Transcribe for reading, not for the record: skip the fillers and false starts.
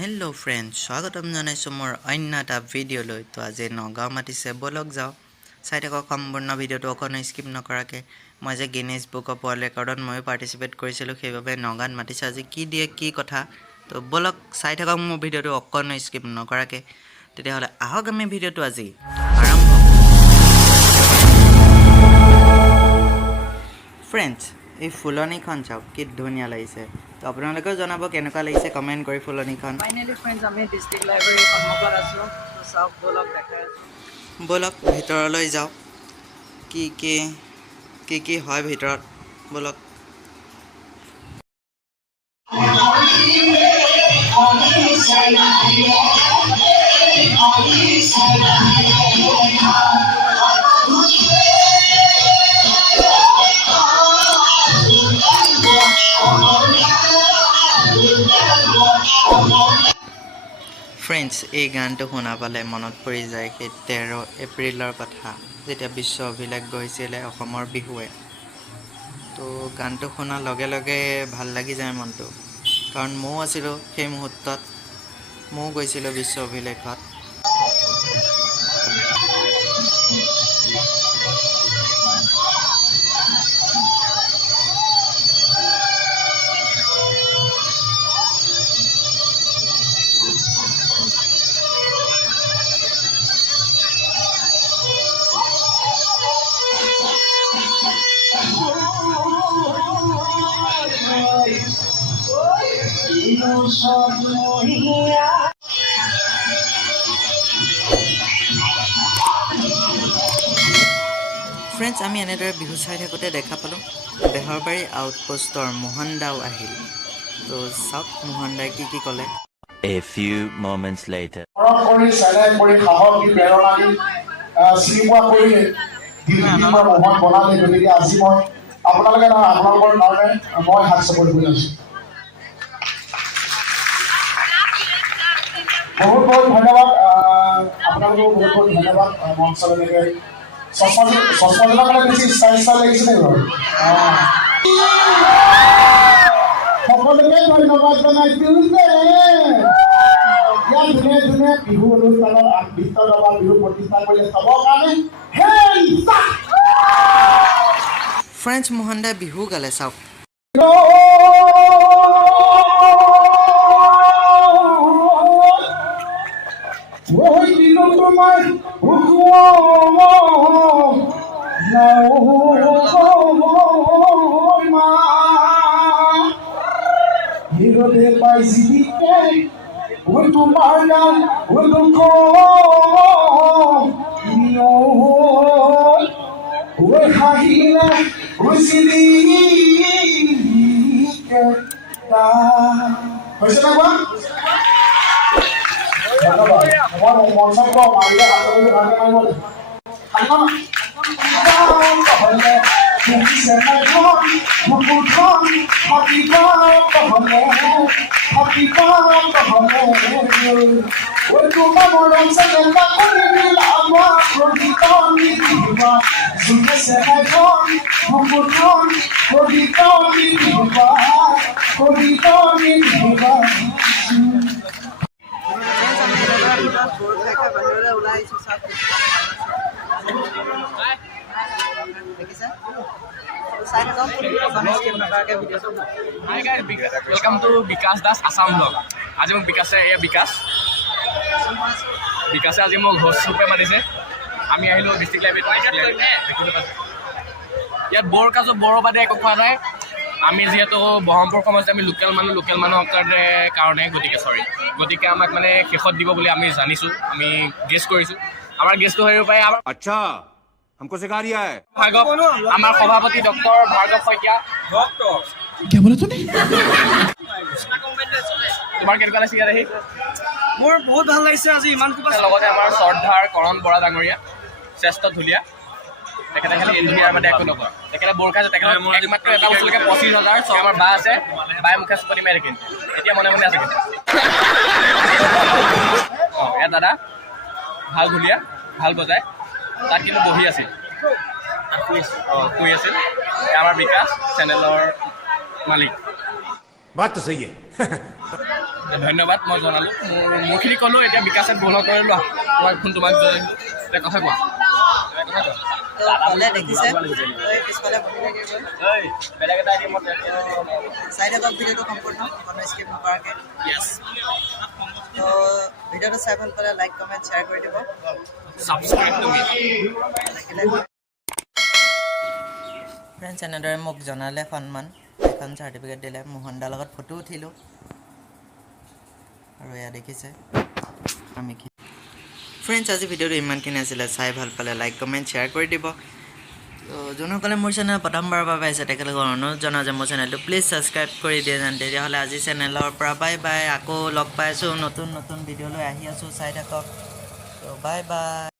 Hello' friend, স্বাগতম জনাইছোঁ মোৰ অন্য এটা ভিডিঅ'লৈ। তো আজি নগাঁও মাতিছে, ব'লক যাওঁ। চাই থাকক সম্পূৰ্ণ ভিডিঅ'টো অকণো স্কিপ নকৰাকৈ। মই যে গিনিজ বুক অফ ৱৰ্ল্ড ৰেকৰ্ডত ময়ো পাৰ্টিচিপেট কৰিছিলোঁ, সেইবাবে নগাঁৱত মাতিছে। আজি কি দিয়ে কি কথা, তো ব'লক চাই থাকক মোৰ ভিডিঅ'টো অকণো স্কিপ নকৰাকৈ। তেতিয়াহ'লে আহক আমি ভিডিঅ'টো আজি আৰম্ভ কৰোঁ। ফ্ৰেণ্ডছ, এই ফুলনিখন চাওক, কি ধুনীয়া লাগিছে। তো আপোনালোকেও জনাব কেনেকুৱা লাগিছে কমেণ্ট কৰি ফুলনিখন। ফাইনেলি ফ্ৰেণ্ডছ, আমি ডিষ্ট্ৰিক্ট লাইব্ৰেৰীৰ সন্মুখত আছোঁ। তো চাওক, ব'লক দেখাই আছোঁ। ব'লক ভিতৰলৈ যাওঁ। কি হয় ভিতৰত, ব'লক। ফ্ৰেণ্ডছ, এই গানটো শুনা পালে মনত পৰি যায় সেই 13 এপ্ৰিলৰ কথা, যেতিয়া বিশ্ব অভিলেখ গৈছিলে অসমৰ বিহুৱে। তো গানটো শুনাৰ লগে লগে ভাল লাগি যায় মনটো, কাৰণ ময়ো আছিলোঁ সেই মুহূৰ্তত, ময়ো গৈছিলোঁ বিশ্ব অভিলেখত। ফ্ৰেণ্ডছ, আমি এনেদৰে বিহু চাই থাকোঁতে দেখা পালোঁ বেহৰবাৰী আউটপোষ্টৰ মোহন দাও আহিল। তো চাওক মোহন দাই কি ক'লে। A few moments later. Mohan বনালে, গতিকে আজি মই আপোনালোকৰ কাৰণে মই হাত চাপৰি কৰি আছো। বহুত বহুত ধন্যবাদ আপোনালোকক, বহুত বহুত ধন্যবাদ। মঞ্চলৈকে চশমাজনৰ কাৰণে বেছি ষ্টাইল লাগিছে নে বাৰু? সকলোকে ধন্যবাদ জনাইছোঁ যে ইয়াত ধুনীয়া ধুনীয়া বিহু অনুষ্ঠানত আগবৃত্ত বা বিহু প্ৰতিষ্ঠা কৰিলে চাবৰ কাৰণে। ফ্ৰেণ্ডছ, মোহন দাই বিহু গালে, চাওক। তোমাৰ নাম ওই হাহিলে হৈছে না কোৱা? ধন্যবাদ। মই মঞ্চত মাৰিলে বাহিৰলৈ ওলাই আহিছোঁ, চাওক। দেখিছে? চাই থাকক স্কিপ নকৰাকৈ ভিডিঅ'টো। Hi guys, welcome to Vikas Das Assam vlog. আজি মোক বিকাশে আজি মোক হোষ্ট ৰূপে মাতিছে। আমি আহিলোঁ ডিষ্ট্ৰিক্ট লাইব্ৰেৰীত। ইয়াত বৰ কাজু বৰ বাদে একো খোৱা নাই। আমি যিহেতু ব্ৰহ্মপুৰ সমাজত আমি লোকেল মানুহৰ কাৰণে গতিকে আমাক মানে শেষত দিব বুলি আমি জানিছোঁ, আমি গেছ কৰিছোঁ। আমাৰ গেছটো হেৰিব পাৰে अच्छा हमको सिखा रिया है ভাৰ্গৱ, আমাৰ সভাপতি ডক্টৰ ভাৰ্গৱ শইকীয়া। তোমাৰ কেনেকুৱা লাগিছে ইয়াত আহি? মোৰ বহুত ভাল লাগিছে আজি ইমান লগতে আমাৰ শ্ৰদ্ধাৰ কৰণ বৰা ডাঙৰীয়া, শ্ৰেষ্ঠ ঢুলীয়া। তেখেতে খালি ঢুলীয়াৰ বাদে একো নকয়। তেখেতে বৰ খাইছে, তেখেতে একমাত্ৰ এটা বস্তুলৈকে 25,000। আমাৰ বা আছে, বায়ে মুখে চুপনি মাৰি থাকিল, এতিয়া মনে মনে আছে কিন্তু। এয়া দাদা ভাল ঢুলীয়া, ভাল বজায়, তাত কিন্তু বহি আছিল, শুই আছিল। আমাৰ বিকাশ চেনেলৰ মালিক। बात तो सही है ধন্যবাদ মই জনালোঁ মোৰখিনি ক'লোঁ এতিয়া বিকাশে গ্ৰহণ কৰিলোঁ মই ফোন তোমাক এতিয়া কথা কোৱা তো ভালে দেখিছে তই পিছফালে বহি থাকি গৈ বেলেগ এটা চাই থাকক ভিডিঅ'টো সম্পূৰ্ণ কোনো স্কিপ নকৰাকৈ তো ভিডিঅ'টো চাই ভাল পালে লাইক কমেণ্ট শ্বেয়াৰ কৰি দিব ছাবস্ক্ৰাইব তুমি ফ্ৰেণ্ডছ এনেদৰে মোক জনালে সন্মান এখন চাৰ্টিফিকেট দিলে মোহনদাৰ লগত ফটো উঠিলোঁ আৰু এয়া দেখিছে আমি কি ফ্ৰেণ্ডছ আজি ভিডিঅ'টো ইমানখিনি আছিলে চাই ভাল পালে লাইক কমেণ্ট শ্বেয়াৰ কৰি দিব তো যোনসকলে মোৰ চেনেল প্ৰথমবাৰৰ বাবে আহিছে তেখেতলোকক অনুৰোধ জনাওঁ যে মোৰ চেনেলটো প্লিজ ছাবস্ক্ৰাইব কৰি দিয়ে যেন তেতিয়াহ'লে আজি চেনেলৰ পৰা বাই বাই আকৌ লগ পাইছোঁ নতুন ভিডিঅ'লৈ আহি আছোঁ চাই থাকক তো বাই বাই